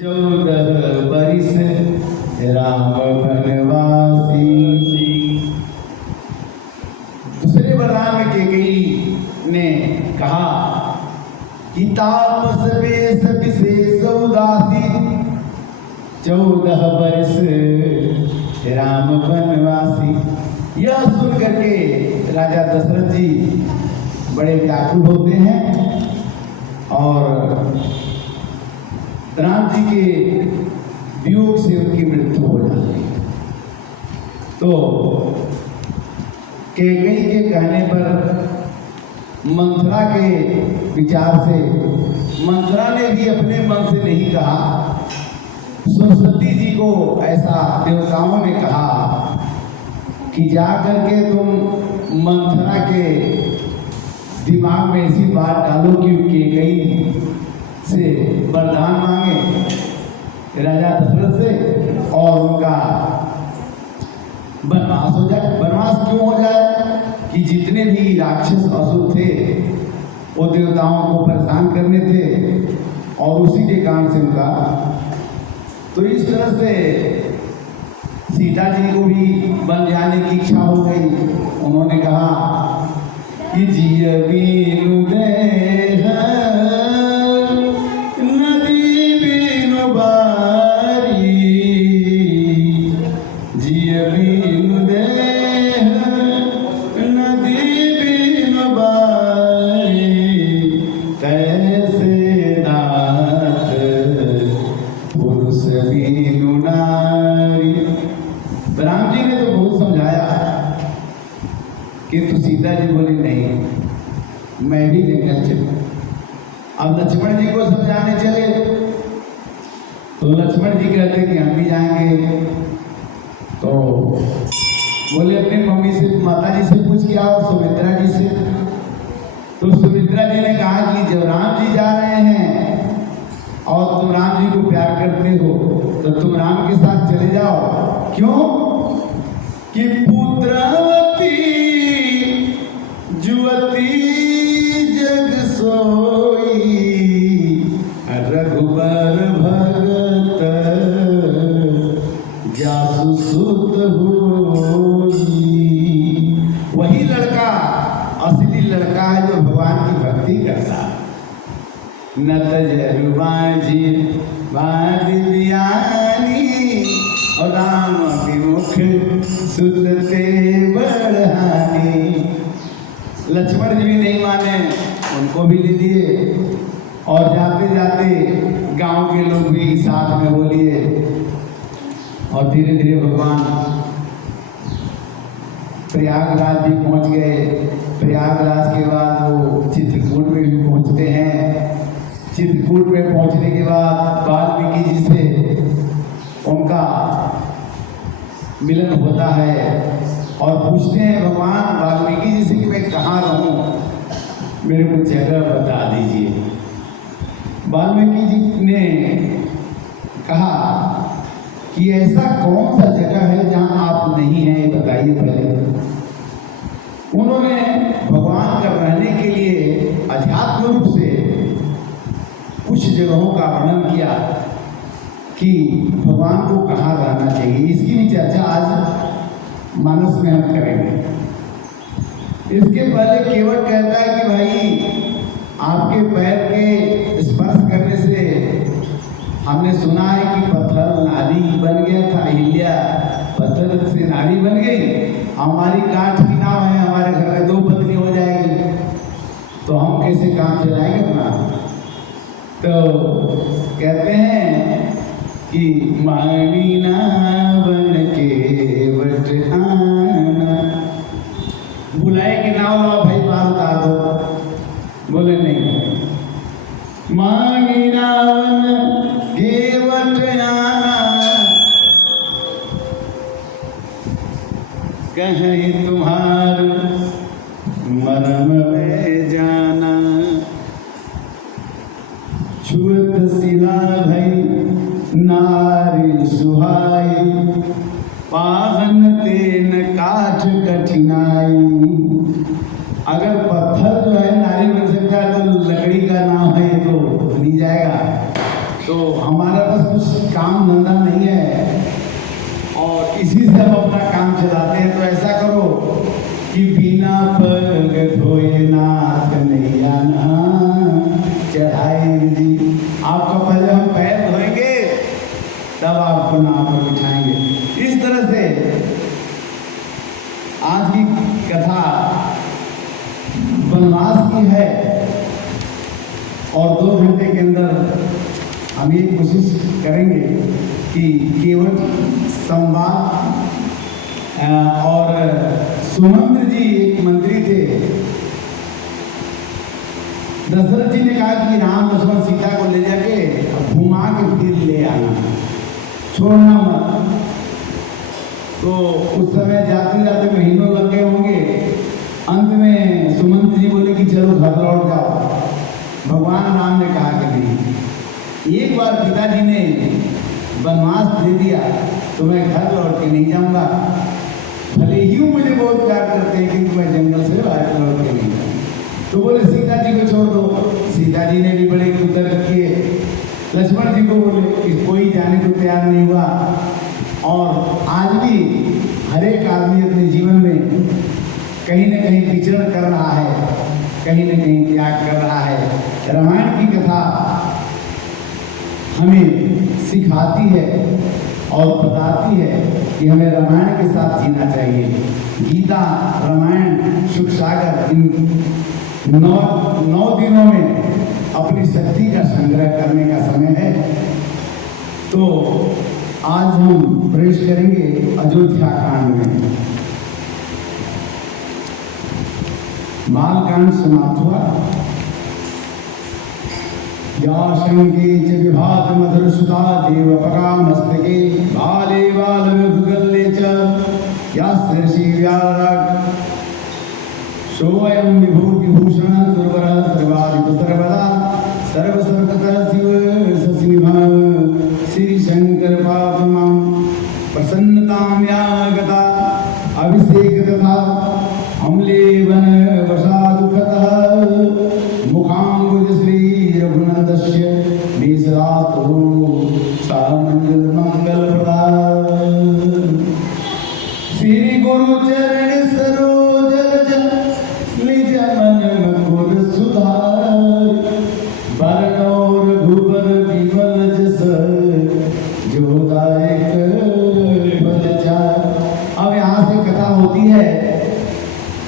14 बरिस राम बनवासी। दूसरे वरदान में कैकेयी ने कहा कि तापस वेश विशेष उदासी, 14 बरिस राम बनवासी। यह सुन करके राजा दशरथ जी बड़े व्याकुल होते हैं और राम जी के वियोग से उनकी मृत्यु हो जाती है। तो कैकेयी के कहने पर मंथरा के विचार से, मंथरा ने भी अपने मन से नहीं कहा, सरस्वती जी को ऐसा देवताओं ने कहा कि जा करके तुम मंथरा के दिमाग में ऐसी बात डालो कि कैकेयी से वरदान मांगे राजा दशरथ से और उनका वनवास हो जाए। वनवास क्यों हो जाए कि जितने भी राक्षस असुर थे वो देवताओं को परेशान करने थे और उसी के कारण से उनका, तो इस तरह से सीता जी को भी बन जाने की इच्छा हो गई। उन्होंने कहा कि जिय बीनु देह नदी बीनु बारी, जिय बीनु देह नदी बीनु बारी, तैसे नाथ पुरुष बीनु नारी। राम जी ने तो बहुत समझाया किंतु सीता जी बोली नहीं, मैं भी जंगल चलूं। अब लक्ष्मण जी को समझाने चले तो लक्ष्मण जी कहते कि हम भी जाएंगे। तो बोले अपनी मम्मी से, माता जी से पूछ के आओ, सुमित्रा जी से। तो सुमित्रा जी ने कहा कि जब राम जी जा रहे हैं और तुम राम जी को प्यार करते हो तो तुम राम के साथ चले जाओ। क्यों कि पुत्रवती जुवती जग सोई, रघुबर भगत जासु सुत होई। वही लड़का असली लड़का है जो भगवान की भक्ति करता। न तजरु बाजी बाजी बियानी और राम विमुख सुतते बढ़ानी। लक्ष्मण जी भी नहीं माने, उनको भी ले लिए और जाते जाते गांव के लोग भी साथ में हो लिए और धीरे धीरे भगवान प्रयागराज भी पहुंच गए। प्रयागराज के बाद वो चित्रकूट में भी पहुंचते हैं। चित्रकूट में पहुंचने के बाद वाल्मीकि जी से उनका मिलन होता है और पूछते हैं भगवान वाल्मीकि जी से कि मैं कहाँ रहूँ, मेरे को जगह बता दीजिए। वाल्मीकि जी ने कहा कि ऐसा कौन सा जगह है जहाँ आप नहीं हैं, बताइए पहले। उन्होंने भगवान का रहने के लिए अध्यात्म रूप से कुछ जगहों का वर्णन किया कि भगवान को कहाँ रहना चाहिए। इसकी भी चर्चा आज मानस में हम करेंगे। इसके पहले केवट कहता है कि भाई आपके पैर के स्पर्श करने से हमने सुना है कि पत्थर नारी बन गया था, अहिल्या पत्थर से नारी बन गई। हमारी काठ की नाव है, हमारे घर में 2 पत्नी हो जाएगी तो हम कैसे काम चलाएंगे अपना। तो कहते हैं कि मांगीना बन के वट आना, बुलाए कि नाव लो भाई पार उतार दो। बोले नहीं, मांगीना बन के वट आना, कहीं तुम्हार मरम में जाना, छुअत सिला भई नारी सुहाई, पावन तेन काठ कठिनाई। अगर पत्थर जो है नारी बन सकता है तो लकड़ी का नाम है तो बनी जाएगा। तो हमारे पास कुछ काम धंधा नहीं है और इसी से हम अपना काम चलाते हैं। तो ऐसा करो कि बिना पग धोए नाथ नैया चढ़ाए जी। आपका पहले हम पैर धोएंगे तब आपको नाव पर बिठाएंगे। इस तरह से आज की कथा वनवास की है और 2 घंटे के अंदर हम ये कोशिश करेंगे कि केवल संवाद और सुमंत्र जी एक मंत्री थे। दशरथ जी ने कहा कि राम लक्ष्मण सीता को ले जाके घुमा के फिर ले आना, छोड़ना मत। तो उस समय जाते जाते महीनों लग गए होंगे। अंत में सुमंत जी बोले कि चलो घर लौट जाओ। भगवान राम ने कहा कि नहीं, एक बार पिताजी ने वनवास दे दिया तो मैं घर लौट के नहीं जाऊंगा। भले ही मुझे बहुत प्यार करते हैं किंतु मैं जंगल से बाहर लौट के नहीं जाऊंगा। तो बोले सीता जी को छोड़ दो। सीता जी ने भी बड़े कुतर्क किए। लक्ष्मण जी को बोले कि कोई जाने को तैयार नहीं हुआ। और आज भी हर एक आदमी अपने जीवन में कहीं न कहीं विचरण कर रहा है, कहीं न कहीं त्याग कर रहा है। रामायण की कथा हमें सिखाती है और बताती है कि हमें रामायण के साथ जीना चाहिए। गीता, रामायण, सुख सागर इन 9 दिनों में अपनी शक्ति का संग्रह करने का समय है। तो आज हम प्रवेश करेंगे अयोध्या कांड में। बालकांड समाप्त हुआ। या शंके च विभात मधुर सुता देव परा मस्तके बाले बाल विभुगल्ले च या शीर्षि व्यारक सोयं विभूति भूषण सुरवर सर्वाधिक सर्वदा सर्व सर्वतः शिव ससिंह श्री शंकर पापमं प्रसन्नतां यागता अभिषेक तथा अम्लेवन वशादुखतः मुखाम्बुज श्री रघुनन्दस्य निसरातो सामंगल मंगल प्रदान श्री गुरु चरण सरोज रज निज मन मुकुर सुधार बरनौर रघुबर विमल जस जोदायक बलचार। अब यहाँ से कथा होती है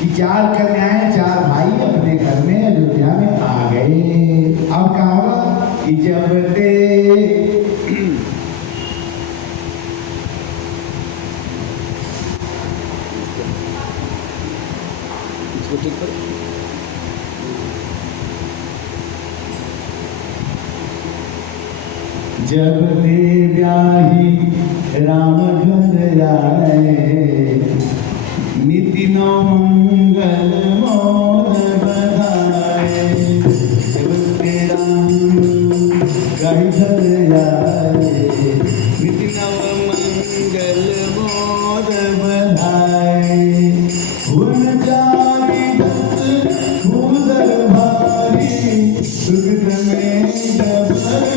कि 4 कन्याएं 4 भाई अपने घर में अयोध्या में आ गए। अब क्या होगा कि जब जब ते ब्याही राम घर आए निति नौ मंगल मोद बधाए। जब ते राम गाय घर आए निति नौ मंगल मोद बधाए। हुन जारी दस भूधर भारी सुगत में डबर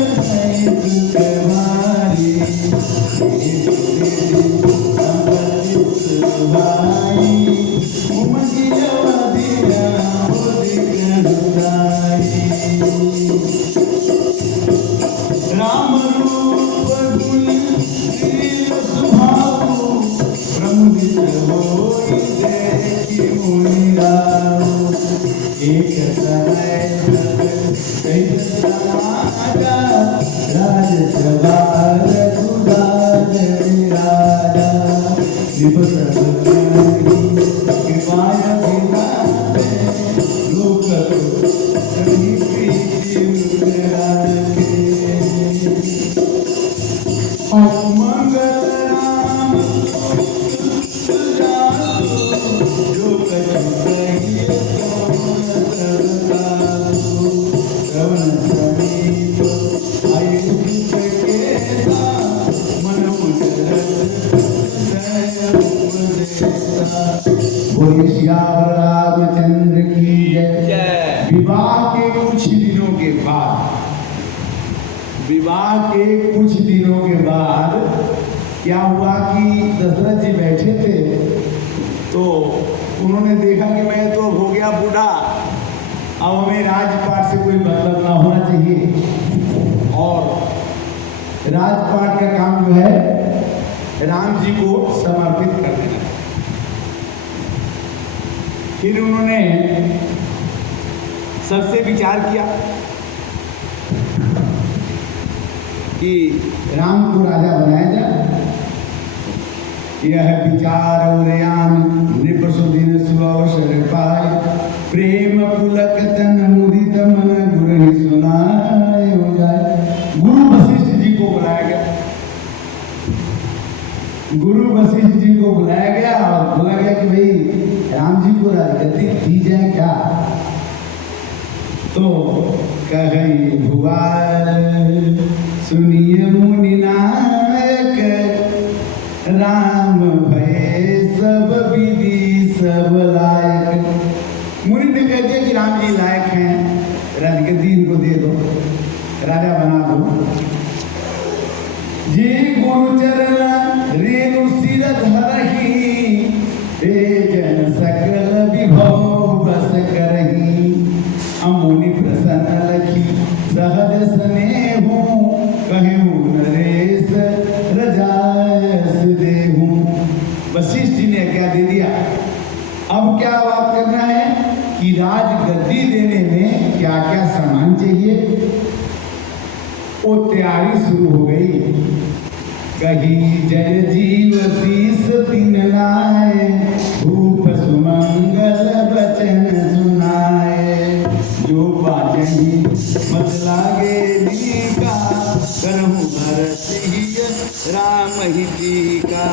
रामचंद्र की जय। विवाह के कुछ दिनों के बाद विवाह के कुछ दिनों के बाद क्या हुआ कि दशरथ जी बैठे थे, तो उन्होंने देखा कि मैं तो हो गया बूढ़ा, अब हमें राजपाट से कोई मतलब ना होना चाहिए, और राजपाट का काम जो है राम जी को समर्पित कर देना। फिर उन्होंने सबसे विचार किया कि राम को राजा बनाया जाए। यह विचार नृपसुदिन सुअवसर पाए, प्रेम पुलक तन मुदित मन गुरु सुनाए हो जाए। गुरु वशिष्ठ जी को बुलाया गया, गुरु वशिष्ठ जी को बुलाया गया और बोला गया कि भाई राम जी को राजगद्दी दी जाए क्या? तो कही भुआर सुनिए मुनि नायक, राम भय सब विधि सब लायक। मुनि ने कह दिया कि राम जी लायक हैं, राजगद्दी इनको दे दो, राजा बना दो। जी गुरु चरण रेणु सिर धरहि, जन सकल विभव बस करही। अमुनि प्रसन्न लखी सहज स्नेहु, कहूँ नरेश रजायस देहु। वशिष्ठ जी ने क्या दे दिया। अब क्या बात करना है कि राजगद्दी देने में क्या क्या सामान चाहिए, वो तैयारी शुरू हो गई। कही जय जीव शीस तिन लाए, भूप सुमंगल बचन सुनाए। जो बाजही मत लागे लीका, करहु भरत राम ही टीका।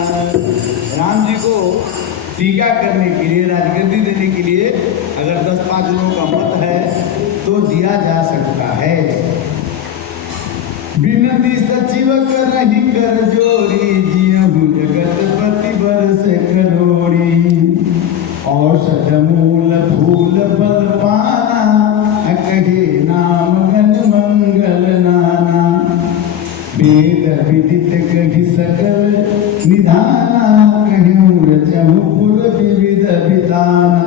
राम जी को टीका करने के लिए, राजगद्दी देने के लिए अगर 10-5 लोगों का मत है तो दिया जा सकता है। विनती सचिव करहि कर जोरी, जियहु जगतपति बरस करोड़ी। औषध मूल फूल फल पाना, कहे नाम गण मंगल नाना। वेद विदित कहि सकल निधाना, कहूँ रचहु पुर विविध विधाना।